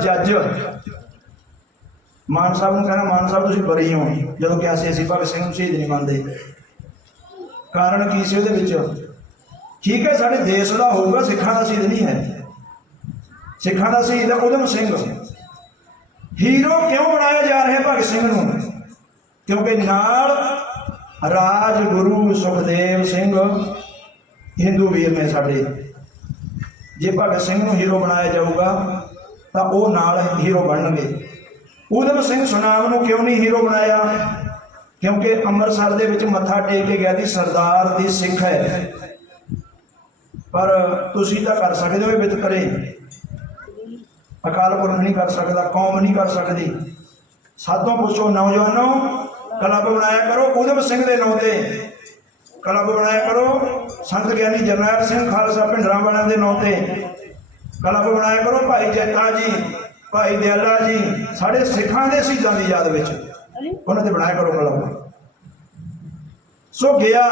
ਜੱਜ ਮਾਨ ਸਾਹਿਬ ਨੂੰ ਕਹਿਣਾ, ਮਾਨ ਸਾਹਿਬ ਤੁਸੀਂ ਬਰੀ ਹੋ। ਜਦੋਂ ਕਿਹਾ ਸੀ ਅਸੀਂ ਭਗਤ ਸਿੰਘ ਨੂੰ ਸ਼ਹੀਦ ਨਹੀਂ ਮੰਨਦੇ। ਕਾਰਨ ਕੀ ਸੀ ਉਹਦੇ ਵਿੱਚ? ਠੀਕ ਹੈ, ਸਾਡੇ ਦੇਸ਼ ਦਾ ਹੋਊਗਾ, ਸਿੱਖਾਂ ਦਾ ਸ਼ਹੀਦ ਨਹੀਂ ਹੈ। ਸਿੱਖਾਂ ਦਾ ਸ਼ਹੀਦ ਹੈ ਉਦਮ ਸਿੰਘ। ਹੀਰੋ ਕਿਉਂ ਬਣਾਇਆ ਜਾ ਰਿਹਾ ਭਗਤ ਸਿੰਘ ਨੂੰ? ਕਿਉਂਕਿ ਨਾਲ ਰਾਜਗੁਰੂ ਸੁਖਦੇਵ ਸਿੰਘ ਹਿੰਦੂ ਵੀਰ ਨੇ ਸਾਡੇ। ਜੇ ਭਗਤ ਸਿੰਘ ਨੂੰ ਹੀਰੋ ਬਣਾਇਆ ਜਾਊਗਾ ਤਾਂ ਉਹ ਨਾਲ ਹੀਰੋ ਬਣਨਗੇ। ਊਧਮ ਸਿੰਘ ਸੁਨਾਮ ਨੂੰ ਕਿਉਂ ਨਹੀਂ ਹੀਰੋ ਬਣਾਇਆ? ਕਿਉਂਕਿ ਅੰਮ੍ਰਿਤਸਰ ਦੇ ਵਿੱਚ ਮੱਥਾ ਟੇਕ ਕੇ ਗਿਆ ਦੀ ਸਰਦਾਰ ਦੀ ਸਿੱਖ ਹੈ। ਪਰ ਤੁਸੀਂ ਤਾਂ ਕਰ ਸਕਦੇ ਹੋ ਇਹ ਵਿਤਕਰੇ। ਅਕਾਲ ਪੁਰਖ ਨਹੀਂ ਕਰ ਸਕਦਾ, ਕੌਮ ਨਹੀਂ ਕਰ ਸਕਦੀ। ਸਾਧੋਂ ਪੁੱਛੋ, ਨੌਜਵਾਨੋ, ਕਲੱਬ ਬਣਾਇਆ ਕਰੋ ਊਧਮ ਸਿੰਘ ਦੇ ਨਾਂ ਤੇ। ਕਲੱਬ ਬਣਾਇਆ ਕਰੋ ਸੰਤ ਗਿਆਨੀ ਜਰਨੈਲ ਸਿੰਘ ਖਾਲਸਾ ਭਿੰਡਰਾਂ ਵਾਲਿਆਂ ਦੇ ਨਾਂ ਤੇ। ਕਲੱਬ ਬਣਾਇਆ ਕਰੋ ਭਾਈ ਜੈਤਾ ਜੀ, ਭਾਈ ਦਿਆਲਾ ਜੀ, ਸਾਡੇ ਸਿੱਖਾਂ ਦੇ ਸ਼ਹੀਦਾਂ ਦੀ ਯਾਦ ਵਿੱਚ। ਉਹਨਾਂ ਦੇ ਬਣਾਇਆ ਕਰੋ ਕਲੱਬ ਸੋ ਗਿਆ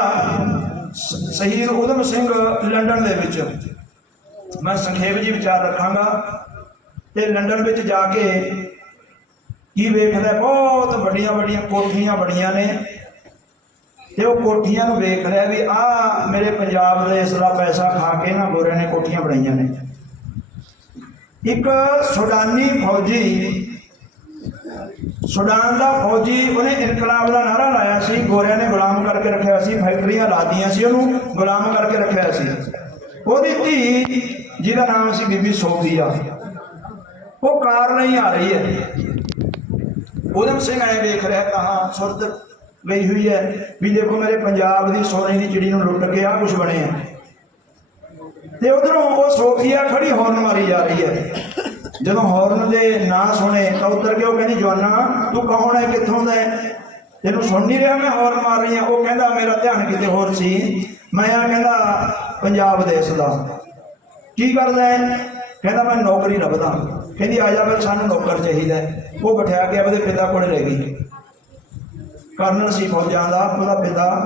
ਸ਼ਹੀਦ ਉਦਮ ਸਿੰਘ ਲੰਡਨ ਦੇ ਵਿੱਚ। ਮੈਂ ਸੰਖੇਪ ਜੀ ਵਿਚਾਰ ਰੱਖਾਂਗਾ। ਤੇ ਲੰਡਨ ਵਿੱਚ ਜਾ ਕੇ ਕੀ ਵੇਖਦਾ ਬਹੁਤ ਵੱਡੀਆਂ ਵੱਡੀਆਂ ਕੋਠੀਆਂ ਬਣੀਆਂ ਨੇ। ਤੇ ਉਹ ਕੋਠੀਆਂ ਨੂੰ ਵੇਖ ਰਿਹਾ ਵੀ ਆ ਮੇਰੇ ਪੰਜਾਬ ਦੇ ਇਸ ਦਾ ਪੈਸਾ ਖਾ ਕੇ ਨਾ ਗੋਰਿਆਂ ਨੇ ਕੋਠੀਆਂ ਬਣਾਈਆਂ ਨੇ। ਇੱਕ ਸੁਡਾਨੀ ਫੌਜੀ, ਸੁਡਾਨ ਦਾ ਫੌਜੀ ਉਹਨੇ ਇਨਕਲਾਬ ਦਾ ਨਾਰਾ ਲਾਇਆ ਸੀ, ਗੋਰਿਆਂ ਨੇ ਗੁਲਾਮ ਕਰਕੇ ਰੱਖਿਆ ਸੀ, ਫੈਕਟਰੀਆਂ ਲਾਦੀਆਂ ਸੀ, ਉਹਨੂੰ ਗੁਲਾਮ ਕਰਕੇ ਰੱਖਿਆ ਸੀ। ਉਹਦੀ ਧੀ, ਜਿਹਦਾ ਨਾਮ ਸੀ ਬੀਬੀ ਸੋਫੀਆ, ਉਹ ਕਾਰ ਨਹੀਂ ਆ ਰਹੀ ਹੈ। ਉਦਮ ਸਿੰਘ ਐ ਵੇਖ ਰਿਹਾ ਕਹਾ ਸੁਰਤ ਗਈ ਹੋਈ ਹੈ ਵੀ ਦੇਖੋ ਮੇਰੇ ਪੰਜਾਬ ਦੀ ਸੋਨੇ ਦੀ ਚਿੜੀ ਨੂੰ ਲੁੱਟ ਕੇ ਆ ਕੁਝ ਬਣਿਆ। ਤੇ ਉਧਰੋਂ ਉਹ ਸੋਫੀਆ ਖੜੀ ਹੌਰਨ ਮਾਰੀ ਜਾ ਰਹੀ ਹੈ। ਜਦੋਂ ਹੌਰਨ ਦੇ ਨਾ ਸੁਣੇ ਤਾਂ ਉਤਰ ਕੇ ਉਹ ਕਹਿੰਦੀ, ਜਵਾਨਾ, ਤੂੰ ਕੌਣ ਹੈ? ਕਿੱਥੋਂ ਦਾ ਹੈ? ਤੈਨੂੰ ਸੁਣ ਨਹੀਂ ਰਿਹਾ ਮੈਂ ਹੌਰਨ ਮਾਰ ਰਹੀ ਹਾਂ। ਉਹ ਕਹਿੰਦਾ, ਮੇਰਾ ਧਿਆਨ ਕਿਤੇ ਹੋਰ ਸੀ। ਮੈਂ ਆ ਕਹਿੰਦਾ, ਪੰਜਾਬ ਦੇਸ਼ ਦਾ। ਕੀ ਕਰਦਾ ਹੈ? ਕਹਿੰਦਾ, ਮੈਂ ਨੌਕਰੀ ਲੱਭਦਾ। ਕਹਿੰਦੀ, ਆ ਜਾ ਫਿਰ, ਸਾਨੂੰ ਨੌਕਰ ਚਾਹੀਦਾ ਉਹ ਬਿਠਾ ਕੇ ਆਪਦੇ ਪਿਤਾ ਕੋਲ ਲੈ ਗਈ। ਕਰਨਲ ਸੀ ਫੌਜਾਂ ਦਾ, ਉਹਦਾ ਪਿਤਾ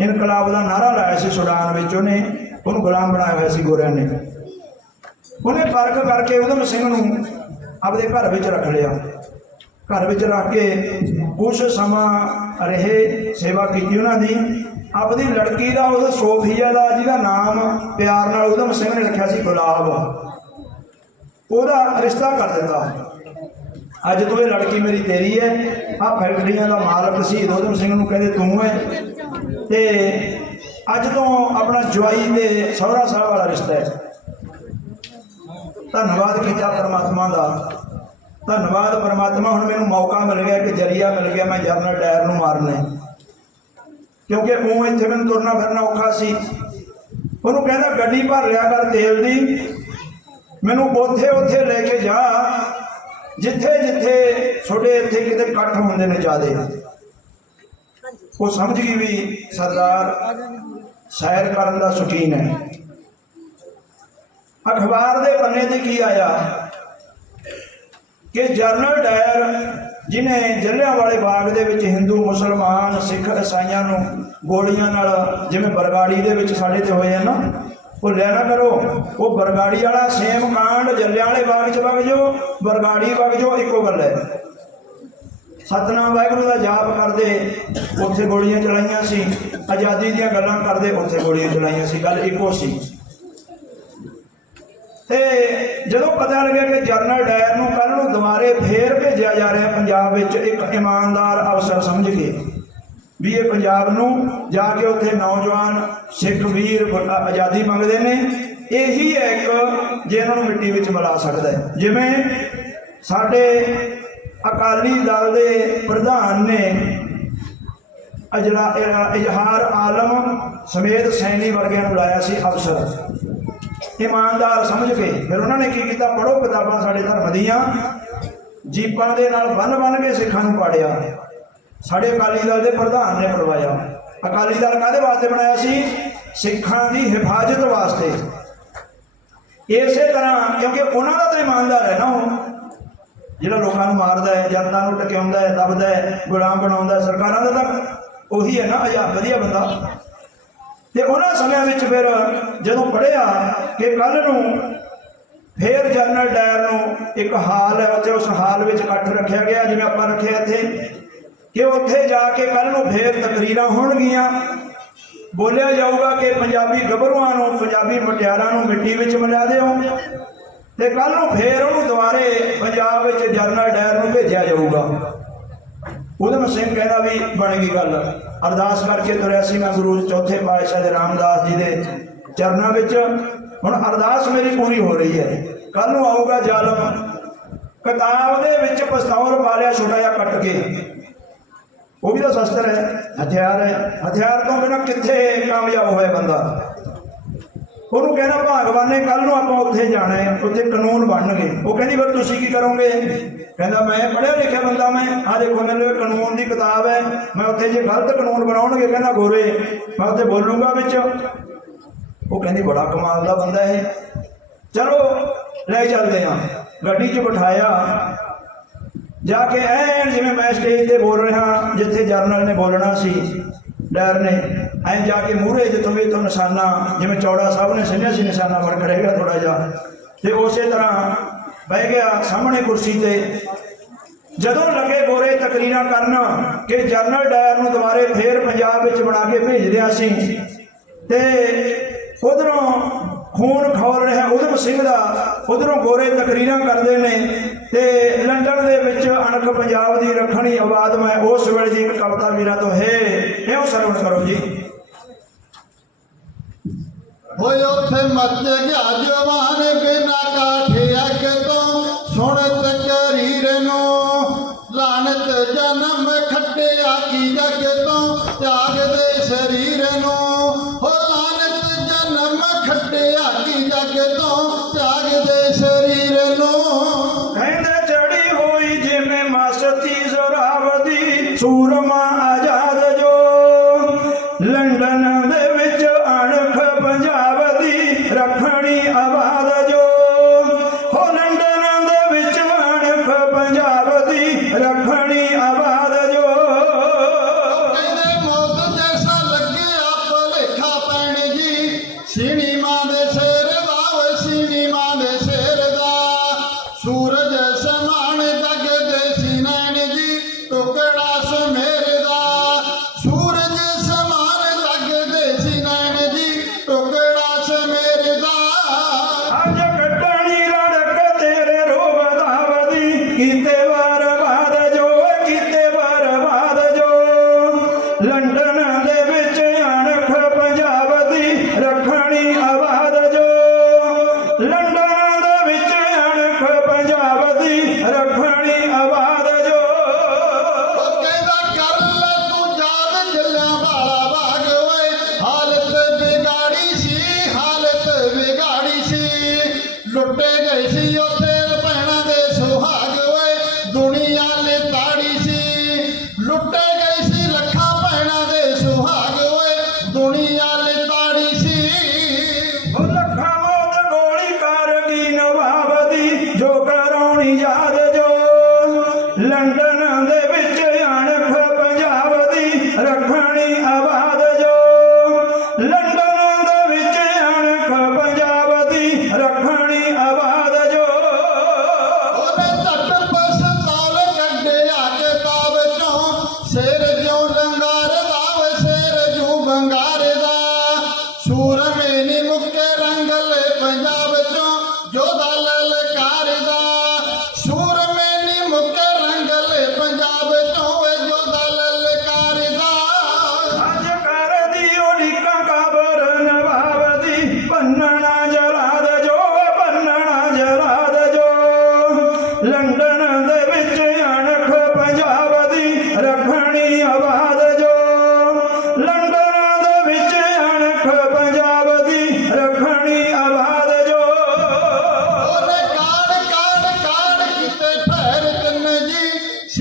ਇਨਕਲਾਬ ਦਾ ਨਾਰਾ ਲਾਇਆ ਸੀ ਸੁਡਾਨ ਵਿੱਚ। ਉਹਨੇ ਉਹਨੂੰ ਗੁਲਾਮ ਬਣਾਇਆ ਹੋਇਆ ਸੀ ਗੋਰਿਆਂ ਨੇ। ਉਹਨੇ ਫ਼ਰਕ ਕਰਕੇ ਉਦਮ ਸਿੰਘ ਨੂੰ ਆਪਦੇ ਘਰ ਵਿੱਚ ਰੱਖ ਲਿਆ। ਘਰ ਵਿੱਚ ਰੱਖ ਕੇ ਕੁਝ ਸਮਾਂ ਰਹੇ, ਸੇਵਾ ਕੀਤੀ ਉਹਨਾਂ ਦੀ। ਆਪਦੀ ਲੜਕੀ ਦਾ ਉਹ ਸੋਫੀਆ ਦਾ, ਜਿਹਦਾ ਨਾਮ ਪਿਆਰ ਨਾਲ ਉਦਮ ਸਿੰਘ ਨੇ ਰੱਖਿਆ ਸੀ, ਗੁਲਾਬ। ਉਹਦਾ ਰਿਸ਼ਤਾ ਕਰ ਦਿੱਤਾ। ਅੱਜ ਤੋਂ ਇਹ ਲੜਕੀ ਮੇਰੀ ਤੇਰੀ ਹੈ। ਆ ਫੈਕਟਰੀਆਂ ਦਾ ਮਾਲਕ ਸੀ ਉਦਮ ਸਿੰਘ ਨੂੰ ਕਹਿੰਦੇ ਤੂੰ ਹੈ। ਤੇ ਅੱਜ ਤੋਂ ਆਪਣਾ ਜਵਾਈ ਤੇ ਸਹੁਰਾ ਸਾਹਿਬ ਵਾਲਾ ਰਿਸ਼ਤਾ ਹੈ। ਧੰਨਵਾਦ ਕੀਤਾ ਪਰਮਾਤਮਾ ਦਾ। ਧੰਨਵਾਦ ਪਰਮਾਤਮਾ, ਹੁਣ ਮੈਨੂੰ ਮੌਕਾ ਮਿਲ ਗਿਆ ਕਿ ਜਰੀਆ ਮਿਲ ਗਿਆ ਮੈਂ ਜਰਨਲ ਡਾਇਰ ਨੂੰ ਮਾਰਨਾ ਕਿਉਂਕਿ ਉਹ ਇੱਥੇ ਮੈਨੂੰ ਤੁਰਨਾ ਫਿਰਨਾ ਔਖਾ ਸੀ। ਉਹਨੂੰ ਕਹਿੰਦਾ, ਗੱਡੀ ਭਰ ਲਿਆ ਕਰ ਤੇਲ ਦੀ। ਮੈਨੂੰ ਉੱਥੇ ਉੱਥੇ ਲੈ ਕੇ ਜਾ। ਜਿੱਥੇ ਜਿੱਥੇ ਛੋਟੇ ਇੱਥੇ ਕਿਤੇ ਇਕੱਠ ਹੁੰਦੇ ਨੇ ਜਿਆਦੇ। ਉਹ ਸਮਝ ਗਈ ਵੀ ਸਰਦਾਰ ਸੈਰ ਕਰਨ ਦਾ ਸ਼ੌਕੀਨ ਹੈ। ਅਖਬਾਰ ਦੇ ਪੰਨੇ ਤੇ ਕੀ ਆਇਆ? ਕਿ ਜਨਰਲ ਡਾਇਰ ਜਿਨੇ ਜਲਿਆਂਵਾਲੇ ਬਾਗ ਦੇ ਵਿੱਚ ਹਿੰਦੂ, ਮੁਸਲਮਾਨ, ਸਿੱਖ ਇਸਾਈਆਂ ਨੂੰ ਗੋਲੀਆਂ ਨਾਲ ਜਿਵੇਂ ਬਰਗਾੜੀ ਦੇ ਵਿੱਚ ਸਾਡੇ ਤੇ ਹੋਏ ਆ ਨਾ, ਉਹ ਲੈਣਾ ਕਰੋ। ਉਹ ਬਰਗਾੜੀ ਵਾਲਾ ਸੇਮ ਕਾਂਡ ਜਲਿਆਂਵਾਲੇ ਬਾਗ 'ਚ ਵਗ ਜਾਓ, ਬਰਗਾੜੀ ਵਗ ਜਾਓ, ਇੱਕੋ ਗੱਲ ਹੈ। ਸਤਨਾਮ ਵਾਹਿਗੁਰੂ ਦਾ ਜਾਪ ਕਰਦੇ, ਉੱਥੇ ਗੋਲੀਆਂ ਚਲਾਈਆਂ ਸੀ। ਆਜ਼ਾਦੀ ਦੀਆਂ ਗੱਲਾਂ ਕਰਦੇ, ਉੱਥੇ ਗੋਲੀਆਂ ਚਲਾਈਆਂ ਸੀ। ਗੱਲ ਇੱਕੋ ਸੀ। ਤੇ ਜਦੋਂ ਪਤਾ ਲੱਗਿਆ ਕਿ ਜਰਨਲ ਡਾਇਰ ਨੂੰ ਕੱਲ ਨੂੰ ਦੁਬਾਰੇ ਫੇਰ ਭੇਜਿਆ ਜਾ ਰਿਹਾ ਪੰਜਾਬ ਵਿੱਚ, ਇੱਕ ਇਮਾਨਦਾਰ ਅਫਸਰ ਸਮਝ ਕੇ ਵੀ ਇਹ ਪੰਜਾਬ ਨੂੰ ਜਾ ਕੇ ਉੱਥੇ ਨੌਜਵਾਨ ਸਿੱਖ ਵੀਰ ਆਜ਼ਾਦੀ ਮੰਗਦੇ ਨੇ। ਇਹੀ ਹੈ ਇੱਕ ਜੇ ਇਹਨਾਂ ਨੂੰ ਮਿੱਟੀ ਵਿੱਚ ਮਿਲਾ ਸਕਦਾ ਜਿਵੇਂ ਸਾਡੇ ਅਕਾਲੀ ਦਲ ਦੇ ਪ੍ਰਧਾਨ ਨੇ ਅਜਰਾ ਇਜ਼ਹਾਰ ਆਲਮ ਸਮੇਤ ਸੈਣੀ ਵਰਗਿਆਂ ਨੂੰ ਲਾਇਆ ਸੀ ਅਫਸਰ। ਇਮਾਨਦਾਰ ਸਮਝ ਕੇ ਫਿਰ ਉਹਨਾਂ ਨੇ ਕੀ ਕੀਤਾ? ਪੜੋ ਕਿਤਾਬਾਂ ਸਾਡੇ ਧਰਮ ਦੀਆਂ। ਜੀਪਾਂ ਦੇ ਨਾਲ ਬੰਨ ਬੰਨ ਕੇ ਸਿੱਖਾਂ ਨੂੰ ਪਾੜਿਆ। ਸਾਡੇ ਅਕਾਲੀ ਦਲ ਦੇ ਪ੍ਰਧਾਨ ਨੇ ਪੜਵਾਇਆ ਅਕਾਲੀ ਦਲ ਕਾਹਦੇ ਵਾਸਤੇ ਬਣਾਇਆ ਸੀ? ਸਿੱਖਾਂ ਦੀ ਹਿਫਾਜ਼ਤ ਵਾਸਤੇ। ਇਸੇ ਤਰ੍ਹਾਂ ਕਿਉਂਕਿ ਉਹਨਾਂ ਦਾ ਤਾਂ ਇਮਾਨਦਾਰ ਹੈ ਨਾ ਉਹ। ਜਿਹੜਾ ਲੋਕਾਂ ਨੂੰ ਮਾਰਦਾ ਹੈ, ਜਨਤਾ ਨੂੰ ਟਕਿਆਉਂਦਾ ਹੈ, ਦਬਦਾ ਹੈ ਗੁਲਾਮ ਬਣਾਉਂਦਾ ਸਰਕਾਰਾਂ ਦਾ ਤਾਂ ਉਹੀ ਹੈ ਨਾ, ਆਜ਼ਾਦ ਵਧੀਆ ਬੰਦਾ। ਤੇ ਉਹਨਾਂ ਸਮਿਆਂ ਵਿੱਚ ਫਿਰ ਜਦੋਂ ਪੜਿਆ ਕਿ ਕੱਲ ਨੂੰ ਫਿਰ ਜਨਰਲ ਡਾਇਰ ਨੂੰ ਇੱਕ ਹਾਲ ਹੈ, ਉੱਥੇ ਉਸ ਹਾਲ ਵਿੱਚ ਇਕੱਠ ਰੱਖਿਆ ਗਿਆ, ਜਿਵੇਂ ਆਪਾਂ ਰੱਖਿਆ ਇੱਥੇ, ਕਿ ਉੱਥੇ ਜਾ ਕੇ ਕੱਲ ਨੂੰ ਫੇਰ ਤਕਰੀਰਾਂ ਹੋਣਗੀਆਂ। ਬੋਲਿਆ ਜਾਊਗਾ ਕਿ ਪੰਜਾਬੀ ਗੱਭਰੂਆਂ ਨੂੰ, ਪੰਜਾਬੀ ਮਟਿਆਰਾਂ ਨੂੰ ਮਿੱਟੀ ਵਿੱਚ ਮਿਲਾ ਦਿਓ। ਤੇ ਕੱਲ ਨੂੰ ਫੇਰ ਉਹਨੂੰ ਪੰਜਾਬ ਵਿੱਚ ਜਨਰਲ ਡਾਇਰ ਨੂੰ ਭੇਜਿਆ ਜਾਊਗਾ। ਉਦਮ ਸਿੰਘ ਕਹਿੰਦਾ ਵੀ ਬਣ ਗਈ ਗੱਲ। ਅਰਦਾਸ ਕਰਕੇ ਤੁਰਿਆ ਸੀ ਮੈਂ ਗੁਰੂ ਚੌਥੇ ਪਾਤਸ਼ਾਹ ਦੇ ਰਾਮਦਾਸ ਜੀ ਦੇ ਚਰਨਾਂ ਵਿੱਚ। ਹੁਣ ਅਰਦਾਸ ਮੇਰੀ ਪੂਰੀ ਹੋ ਰਹੀ ਹੈ। ਕੱਲ ਨੂੰ ਆਊਗਾ ਜ਼ਾਲਮ। ਕਿਤਾਬ ਦੇ ਵਿੱਚ ਪਸਤੌਲ ਮਾਰਿਆ ਛੋਟਾ ਜਿਹਾ ਕੱਟ ਕੇ। ਉਹ ਵੀ ਤਾਂ ਸ਼ਸਤਰ ਹੈ, ਹਥਿਆਰ ਹੈ। ਹਥਿਆਰ ਤੋਂ ਬਿਨਾਂ ਕਿੱਥੇ ਕਾਮਯਾਬ ਹੋਇਆ ਬੰਦਾ? ਉਹਨੂੰ ਕਹਿੰਦਾ, ਭਾਗਵਾਨ ਨੇ ਕੱਲ ਨੂੰ ਆਪਾਂ ਉੱਥੇ ਜਾਣਾ ਹੈ, ਉੱਥੇ ਕਾਨੂੰਨ ਬਣਨਗੇ। ਉਹ ਕਹਿੰਦੀ, ਫਿਰ ਤੁਸੀਂ ਕੀ ਕਰੋਗੇ? ਕਹਿੰਦਾ, ਮੈਂ ਪੜ੍ਹਿਆ ਲਿਖਿਆ ਬੰਦਾ ਮੈਂ। ਆ ਦੇਖੋ ਮੇਰੇ ਕੋਲ ਕਾਨੂੰਨ ਦੀ ਕਿਤਾਬ ਹੈ। ਮੈਂ ਉੱਥੇ ਜੇ ਗਲਤ ਕਾਨੂੰਨ ਬਣਾਉਣਗੇ, ਕਹਿੰਦਾ, ਗੋਰੇ, ਮੈਂ ਉੱਥੇ ਬੋਲੂੰਗਾ ਵਿੱਚ। ਉਹ ਕਹਿੰਦੀ, ਬੜਾ ਕਮਾਲ ਦਾ ਬੰਦਾ ਇਹ। ਚਲੋ, ਲੈ ਚੱਲਦੇ ਹਾਂ। ਗੱਡੀ 'ਚ ਬਿਠਾਇਆ। ਜਾ ਕੇ ਐਨ ਜਿਵੇਂ ਮੈਂ ਸਟੇਜ ਤੇ ਬੋਲ ਰਿਹਾ, ਜਿੱਥੇ ਜਰਨਲ ਨੇ ਬੋਲਣਾ ਸੀ, ਡਰ ਨੇ। ਐਂ ਜਾ ਕੇ ਮੂਹਰੇ ਜਿੱਥੋਂ ਵੀ ਤੋਂ ਨਿਸ਼ਾਨਾ, ਜਿਵੇਂ ਚੌੜਾ ਸਾਹਿਬ ਨੇ ਸੰਨਿਆ ਸੀ ਨਿਸ਼ਾਨਾ ਫ਼ਰਕ ਰਹੇਗਾ ਥੋੜਾ ਜਿਹਾ। ਤੇ ਉਸੇ ਤਰ੍ਹਾਂ ਬਹਿ ਗਿਆ ਸਾਹਮਣੇ ਕੁਰਸੀ ਤੇ। ਜਦੋਂ ਲੱਗੇ ਗੋਰੇ ਤਕਰੀਰਾਂ ਕਰਨ ਕਿ ਜਨਰਲ ਡਾਇਰ ਨੂੰ ਦੁਬਾਰੇ ਫੇਰ ਪੰਜਾਬ ਵਿੱਚ ਬਣਾ ਕੇ ਭੇਜ ਦਿਆ ਸੀ, ਤੇ ਉਧਰੋਂ ਖੂਨ ਖੌਲ ਰਿਹਾ, ਉਧਮ ਸਿੰਘ ਦਾ ਉਧਰੋਂ ਗੋਰੇ ਤਕਰੀਰਾਂ ਕਰਦੇ ਨੇ, ਤੇ ਲੰਡਨ ਦੇ ਵਿੱਚ ਅਣਖ ਪੰਜਾਬ ਦੀ ਰੱਖਣੀ ਆਬਾਦ ਮੈਂ ਉਸ ਵੇਲੇ ਦੀ ਕਵਿਤਾ ਵੀਰਾਂ ਤੋਂ, ਹੈ ਇਹੋ ਸਰਵਣ ਕਰੋ ਜੀ। ਹੋਏ ਉੱਥੇ ਮੱਚ ਗਿਆ ਜਵਾਨ ਬਿਨਾ ਕਾਠੇ ਅੱਗ ਤੋਂ। ਸੁਣ ਤਕਰੀਰ ਨੂੰ ਲਾਨਤ ਜਨਮ ਖੱਟਿਆ ਕੀ ਜਗ ਤੋਂ। ਤਿਆਗ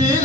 ਸੀ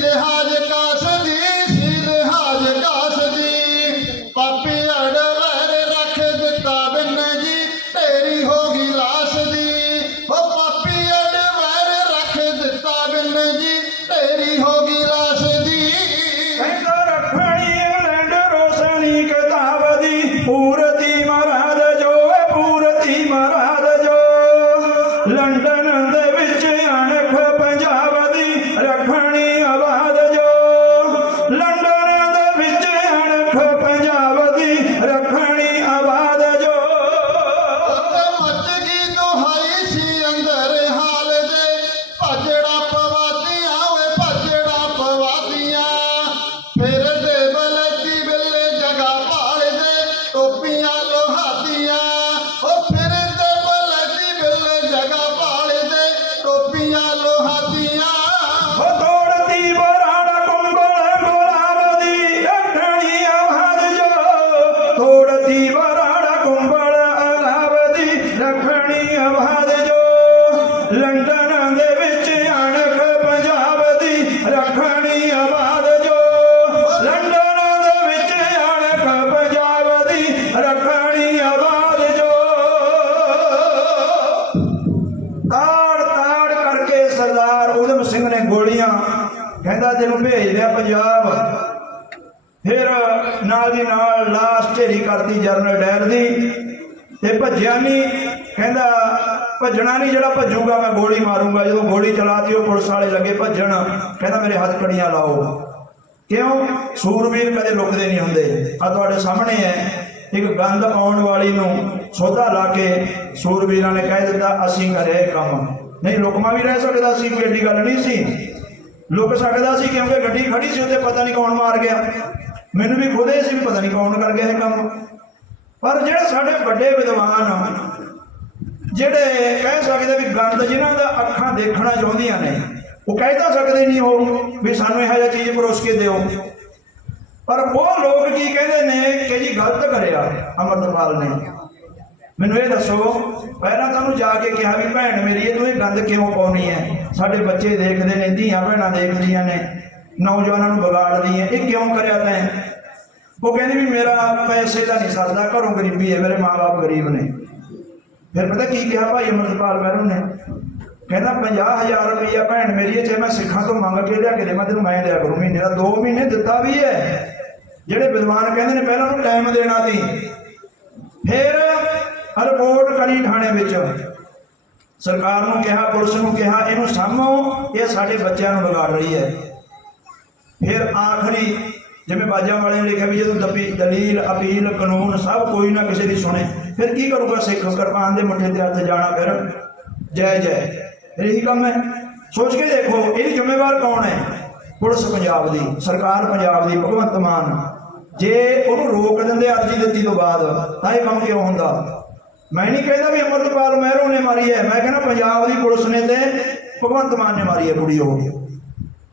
ਗੋਲੀਆਂ, ਕਹਿੰਦਾ ਤੈਨੂੰ ਭੇਜ ਦਿਆ ਪੰਜਾਬ। ਫਿਰ ਨਾਲ ਦੀ ਨਾਲ ਲਾਸ਼ ਢੇਰੀ ਕਰਤੀ ਜਰਨਲ ਡਾਇਰ ਦੀ। ਤੇ ਭੱਜਿਆ ਨਹੀਂ ਕਹਿੰਦਾ ਭੱਜਣਾ ਨਹੀਂ ਜਿਹੜਾ ਭੱਜੂਗਾ, ਮੈਂ ਗੋਲੀ ਮਾਰੂੰਗਾ। ਜਦੋਂ ਗੋਲੀ ਚਲਾਤੀ, ਉਹ ਪੁਲਿਸ ਵਾਲੇ ਲੱਗੇ ਭੱਜਣ। ਕਹਿੰਦਾ ਮੇਰੇ ਹੱਥ ਕੜੀਆਂ ਲਾਓ। ਕਿਉਂ? ਸੂਰਵੀਰ ਕਦੇ ਲੁਕਦੇ ਨਹੀਂ ਹੁੰਦੇ। ਆ ਤੁਹਾਡੇ ਸਾਹਮਣੇ ਹੈ। ਇੱਕ ਗੰਦ ਪਾਉਣ ਵਾਲੀ ਨੂੰ ਸੋਧਾ ਲਾ ਕੇ ਸੂਰਬੀਰਾਂ ਨੇ ਕਹਿ ਦਿੱਤਾ, ਅਸੀਂ ਕਰਿਆ ਕੰਮ। ਨਹੀਂ, ਲੁਕਮਾ ਵੀ ਰਹਿ ਸਕਦਾ ਸੀ ਕੋਈ ਏਡੀ ਗੱਲ ਨਹੀਂ ਸੀ। ਲੁਕ ਸਕਦਾ ਸੀ ਕਿਉਂਕਿ ਗੱਡੀ ਖੜੀ ਸੀ ਉੱਤੇ ਪਤਾ ਨਹੀਂ ਕੌਣ ਮਾਰ ਗਿਆ। ਮੈਨੂੰ ਵੀ ਖੁਦ ਖੁਦੇ ਸੀ ਵੀ ਪਤਾ ਨਹੀਂ ਕੌਣ ਕਰ ਗਿਆ ਇਹ ਕੰਮ। ਪਰ ਜਿਹੜੇ ਸਾਡੇ ਵੱਡੇ ਵਿਦਵਾਨ ਜਿਹੜੇ ਕਹਿ ਸਕਦੇ ਵੀ ਗੰਦ ਜਿਨ੍ਹਾਂ ਦਾ ਅੱਖਾਂ ਦੇਖਣਾ ਚਾਹੁੰਦੀਆਂ ਨੇ, ਉਹ ਕਹਿ ਤਾਂ ਸਕਦੇ ਨਹੀਂ ਉਹ ਵੀ ਸਾਨੂੰ ਇਹੋ ਜਿਹਾ ਚੀਜ਼ ਪਰੋਸ ਕੇ ਦਿਓ। ਪਰ ਉਹ ਲੋਕ ਕੀ ਕਹਿੰਦੇ ਨੇ ਕਿ ਜੀ ਗਲਤ ਕਰਿਆ ਅਮਰਤਪਾਲ ਨੇ। ਮੈਨੂੰ ਇਹ ਦੱਸੋ, ਪਹਿਲਾਂ ਤਾਂ ਉਹਨੂੰ ਜਾ ਕੇ ਕਿਹਾ ਵੀ, ਭੈਣ ਮੇਰੀ, ਇਹ ਤੂੰ ਇਹ ਗੰਦ ਕਿਉਂ ਪਾਉਣੀ ਹੈ ਸਾਡੇ ਬੱਚੇ ਦੇਖਦੇ ਨੇ, ਧੀਆਂ ਭੈਣਾਂ ਦੇਖਦੀਆਂ ਨੇ, ਨੌਜਵਾਨਾਂ ਨੂੰ ਵਿਗਾੜਦੀ ਹੈ ਇਹ ਕਿਉਂ ਕਰਿਆ ਤੈਂ? ਉਹ ਕਹਿੰਦੀ ਵੀ, ਮੇਰਾ ਪੈਸੇ ਦਾ ਨਹੀਂ ਸਰਦਾ ਘਰੋਂ ਗਰੀਬੀ ਹੈ ਮੇਰੇ ਮਾਪੇ ਗਰੀਬ ਨੇ। ਫਿਰ ਪਤਾ ਕੀ ਕਿਹਾ ਭਾਈ ਅਮਰਪਾਲ ਮਹਿਰੂ ਨੇ? ਕਹਿੰਦਾ 50000 ਰੁਪਈਆ, ਭੈਣ ਮੇਰੀ, ਇਹ ਜੇ ਮੈਂ ਸਿੱਖਾਂ ਤੋਂ ਮੰਗ ਕੇ ਲਿਆ ਕੇ ਦੇਵਾਂ, ਤੈਨੂੰ ਮੈਂ ਦਿਆ ਕਰੂੰ ਮਹੀਨੇ ਦਾ। 2 ਮਹੀਨੇ ਦਿੱਤਾ ਵੀ ਹੈ ਜਿਹੜੇ ਵਿਦਵਾਨ ਕਹਿੰਦੇ ਨੇ, ਪਹਿਲਾਂ ਉਹਨੂੰ ਟਾਈਮ ਦੇਣਾ ਸੀ। ਫਿਰ ਰਿਪੋਰਟ ਕਰੀ ਥਾਣੇ ਵਿੱਚ। ਸਰਕਾਰ ਨੂੰ ਕਿਹਾ, ਪੁਲਿਸ ਨੂੰ ਕਿਹਾ, ਇਹਨੂੰ ਸਾਹਮੋ ਇਹ ਸਾਡੇ ਬੱਚਿਆਂ ਨੂੰ ਵਿਗਾੜ ਰਹੀ ਹੈ। ਫਿਰ ਆਖਰੀ ਜਿਵੇਂ ਬਾਜਾਂ ਵਾਲੇ ਨੇ ਲਿਖਿਆ ਵੀ ਜਦੋਂ ਦਬੀ ਦਲੀਲ, ਅਪੀਲ, ਕਾਨੂੰਨ ਸਭ ਕੋਈ ਨਾ ਕਿਸੇ ਦੀ ਸੁਣੇ, ਫਿਰ ਕੀ ਕਰੂਗਾ ਸਿੱਖ ਕਿਰਪਾਨ ਦੇ ਮੁੰਡੇ ਤੇ ਹੱਥ ਜਾਣਾ ਫਿਰ? ਜੈ ਜੈ। ਫਿਰ ਇਹੀ ਕੰਮ ਹੈ। ਸੋਚ ਕੇ ਦੇਖੋ, ਇਹਦੀ ਜ਼ਿੰਮੇਵਾਰ ਕੌਣ ਹੈ? ਪੁਲਿਸ ਪੰਜਾਬ ਦੀ, ਸਰਕਾਰ ਪੰਜਾਬ ਦੀ, ਭਗਵੰਤ ਮਾਨ। ਜੇ ਉਹਨੂੰ ਰੋਕ ਦਿੰਦੇ ਅਰਜੀ ਦਿੱਤੀ ਤੋਂ ਬਾਅਦ, ਤਾਂ ਇਹ ਕੰਮ ਕਿਉਂ ਹੁੰਦਾ? ਮੈਂ ਨਹੀਂ ਕਹਿੰਦਾ ਵੀ ਅਮਰਤਪਾਲ ਮਹਿਰੋਂ ਨੇ ਮਾਰੀ ਹੈ। ਮੈਂ ਕਹਿੰਦਾ ਪੰਜਾਬ ਦੀ ਪੁਲਿਸ ਨੇ ਤੇ ਭਗਵੰਤ ਮਾਨ ਨੇ ਮਾਰੀ ਹੈ ਕੁੜੀ ਉਹ।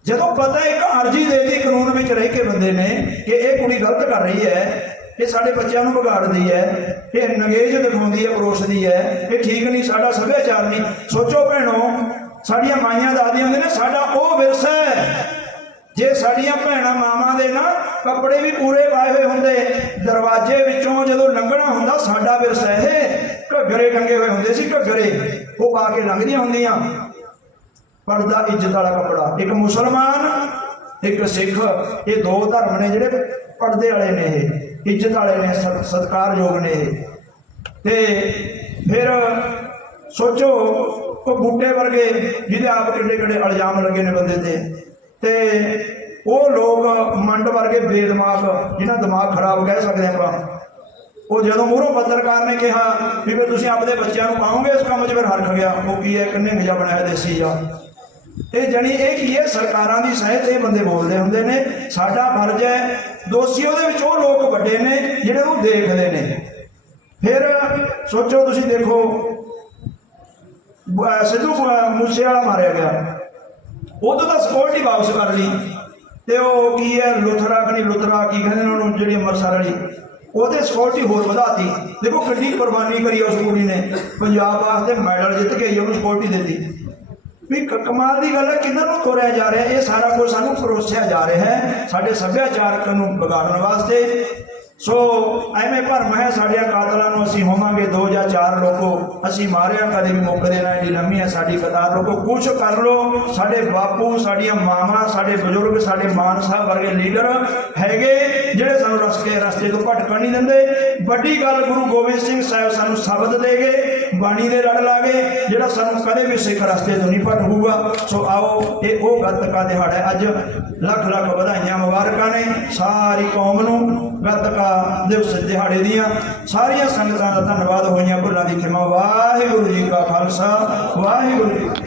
ਜਦੋਂ ਪਤਾ ਇੱਕ ਅਰਜੀ ਦੇਤੀ, ਕਾਨੂੰਨ ਵਿੱਚ ਰਹਿ ਕੇ ਬੰਦੇ ਨੇ ਕਿ ਇਹ ਕੁੜੀ ਗਲਤ ਕਰ ਰਹੀ ਹੈ, ਇਹ ਸਾਡੇ ਬੱਚਿਆਂ ਨੂੰ ਵਿਗਾੜਦੀ ਹੈ, ਇਹ ਨਗੇਜ ਦਿਖਾਉਂਦੀ ਹੈ, ਪਰੋਸਦੀ ਹੈ, ਇਹ ਠੀਕ ਨਹੀਂ, ਸਾਡਾ ਸੱਭਿਆਚਾਰ ਨਹੀਂ। ਸੋਚੋ ਭੈਣੋ, ਸਾਡੀਆਂ ਮਾਈਆਂ ਦਾਦੀਆਂ ਹੁੰਦੇ ਨੇ, ਸਾਡਾ ਉਹ ਵਿਰਸਾ ਹੈ। ਜੇ ਸਾਡੀਆਂ ਭੈਣਾਂ ਮਾਵਾਂ ਦੇ ਨਾ ਕੱਪੜੇ ਵੀ ਪੂਰੇ ਪਾਏ ਹੋਏ ਹੁੰਦੇ ਦਰਵਾਜ਼ੇ ਵਿੱਚੋਂ ਜਦੋਂ ਲੰਘਣਾ ਹੁੰਦਾ ਸਾਡਾ ਵਿਰਸਾ ਇਹ ਘੱਗਰੇ ਟੰਗੇ ਹੋਏ ਹੁੰਦੇ ਸੀ ਘੱਗਰੇ ਉਹ ਪਾ ਕੇ ਪਰਦਾ ਇੱਜ਼ਤ ਵਾਲਾ ਕੱਪੜਾ। ਇੱਕ ਮੁਸਲਮਾਨ, ਇੱਕ ਸਿੱਖ। ਇਹ ਦੋ ਧਰਮ ਨੇ ਜਿਹੜੇ ਪਰਦੇ ਵਾਲੇ ਨੇ ਇਹ। ਇੱਜ਼ਤ ਵਾਲੇ ਨੇ ਸਤ- ਨੇ ਤੇ ਫਿਰ ਸੋਚੋ, ਉਹ ਬੂਟੇ ਵਰਗੇ ਜਿਹਦੇ ਆਪ ਕਿੱਡੇ ਕਿੱਡੇ ਇਲਜ਼ਾਮ ਲੱਗੇ ਨੇ ਬੰਦੇ ਤੇ। ਤੇ ਉਹ ਲੋਕ ਮੰਡ ਵਰਗੇ ਬੇਦਿਮਾਗ ਜਿਹਨਾਂ ਦਿਮਾਗ ਖਰਾਬ ਕਹਿ ਸਕਦੇ ਆਪਾਂ। ਉਹ ਜਦੋਂ ਮੂਹਰੋਂ ਪੱਤਰਕਾਰ ਨੇ ਕਿਹਾ ਵੀ ਫਿਰ ਤੁਸੀਂ ਆਪਣੇ ਬੱਚਿਆਂ ਨੂੰ ਪਾਓਗੇ ਇਸ ਕੰਮ 'ਚ ਫਿਰ ਹਰਖ ਗਿਆ। ਉਹ ਕੀ ਹੈ, ਕਿੰਨੇ ਜਿਹਾ ਬਣਾਇਆ ਦੇਸੀ ਜਾ। ਇਹ ਜਣੀ ਇਹ ਕੀ ਹੈ, ਸਰਕਾਰਾਂ ਦੀ ਸਹਿਤ ਇਹ ਬੰਦੇ ਬੋਲਦੇ ਹੁੰਦੇ ਨੇ, ਸਾਡਾ ਫਰਜ਼ ਹੈ, ਦੋਸ਼ੀ ਉਹਦੇ ਵਿੱਚ ਉਹ ਲੋਕ ਵੱਡੇ ਨੇ, ਜਿਹੜੇ ਉਹ ਦੇਖਦੇ ਨੇ। ਫਿਰ ਸੋਚੋ ਤੁਸੀਂ ਦੇਖੋ ਸਿੱਧੂ ਮ- ਮੂਸੇ ਵਾਲਾ ਮਾਰਿਆ ਗਿਆ। ਉਦੋਂ ਤਾਂ ਸਕਿਉਰਟੀ ਵਾਪਸ ਕਰ ਲਈ। ਤੇ ਉਹ ਕੀ ਹੈ, ਲੁਥਰਾ ਕਣੀ ਲੁਥਰਾ, ਕੀ ਕਹਿੰਦੇ ਉਹਨੂੰ, ਜਿਹੜੀ ਅੰਮ੍ਰਿਤਸਰ ਵਾਲੀ। ਉਹਦੇ ਸਕਿਉਰਟੀ ਹੋਰ ਵਧਾਤੀ। ਦੇਖੋ ਕਿੰਨੀ ਕੁਰਬਾਨੀ ਕਰੀ ਉਸ ਕੁੜੀ ਨੇ। ਪੰਜਾਬ ਵਾਸਤੇ ਮੈਡਲ ਜਿੱਤ ਕੇ ਆਈ ਉਹਨੂੰ ਸਕਿਉਰਟੀ ਦਿੱਤੀ ਵੀ ਕਮਾਲ ਦੀ ਗੱਲ ਹੈ, ਕਿੰਨਾਂ ਨੂੰ ਤੋਰਿਆ ਜਾ ਰਿਹਾ? ਇਹ ਸਾਰਾ ਕੁਝ ਸਾਨੂੰ ਪਰੋਸਿਆ ਜਾ ਰਿਹਾ ਹੈ ਸਾਡੇ ਸੱਭਿਆਚਾਰਕ ਨੂੰ ਵਿਗਾੜਨ ਵਾਸਤੇ। ਸੋ ਐਵੇਂ ਭਰਮ ਹੈ, ਸਾਡਿਆਂ ਕਾਤਲਾਂ ਨੂੰ ਅਸੀਂ ਹੋਵਾਂਗੇ ਦੋ ਜਾਂ ਚਾਰ ਲੋਕੋ। ਅਸੀਂ ਮਾਰਿਆ, ਕਦੇ ਵੀ ਮੁੱਕਦੇ ਨਾ ਏਡੀ ਲੰਮੀ ਹੈ ਸਾਡੀ ਕਤਾਰ। ਲੋਕੋ, ਕੁਛ ਕਰ ਲੋ ਸਾਡੇ ਬਾਪੂ, ਸਾਡੀਆਂ ਮਾਵਾਂ, ਸਾਡੇ ਬਜ਼ੁਰਗ, ਸਾਡੇ ਮਾਨ ਸਾਹਿਬ ਵਰਗੇ ਲੀਡਰ ਹੈਗੇ, ਜਿਹੜੇ ਸਾਨੂੰ ਰਸਤੇ ਰਸਤੇ ਤੋਂ ਭਟਕਣ ਨਹੀਂ ਦਿੰਦੇ। ਵੱਡੀ ਗੱਲ ਗੁਰੂ ਗੋਬਿੰਦ ਸਿੰਘ ਸਾਹਿਬ ਸਾਨੂੰ ਸ਼ਬਦ ਦੇ ਗਏ ਬਾਣੀ ਦੇ ਲੜ ਲਾਗੇ, ਜਿਹੜਾ ਸਾਨੂੰ ਕਦੇ ਵੀ ਸਿੱਖ ਰਸਤੇ ਤੋਂ ਨਹੀਂ ਭਟਕੂਗਾ ਸੋ ਆਓ ਇਹ ਉਹ ਗੱਤਕਾ ਦਿਹਾੜਾ ਅੱਜ ਲੱਖ ਲੱਖ ਵਧਾਈਆਂ ਮੁਬਾਰਕਾਂ ਨੇ ਸਾਰੀ ਕੌਮ ਨੂੰ ਗੱਤਕਾ ਦਿਵਸ ਦਿਹਾੜੇ ਦੀਆਂ। ਸਾਰੀਆਂ ਸੰਗਤਾਂ ਦਾ ਧੰਨਵਾਦ ਹੋਈਆਂ ਭੁੱਲਾਂ ਦੀ ਖਿਮਾ। ਵਾਹਿਗੁਰੂ ਜੀ ਕਾ ਖਾਲਸਾ, ਵਾਹਿਗੁਰੂ ਜੀ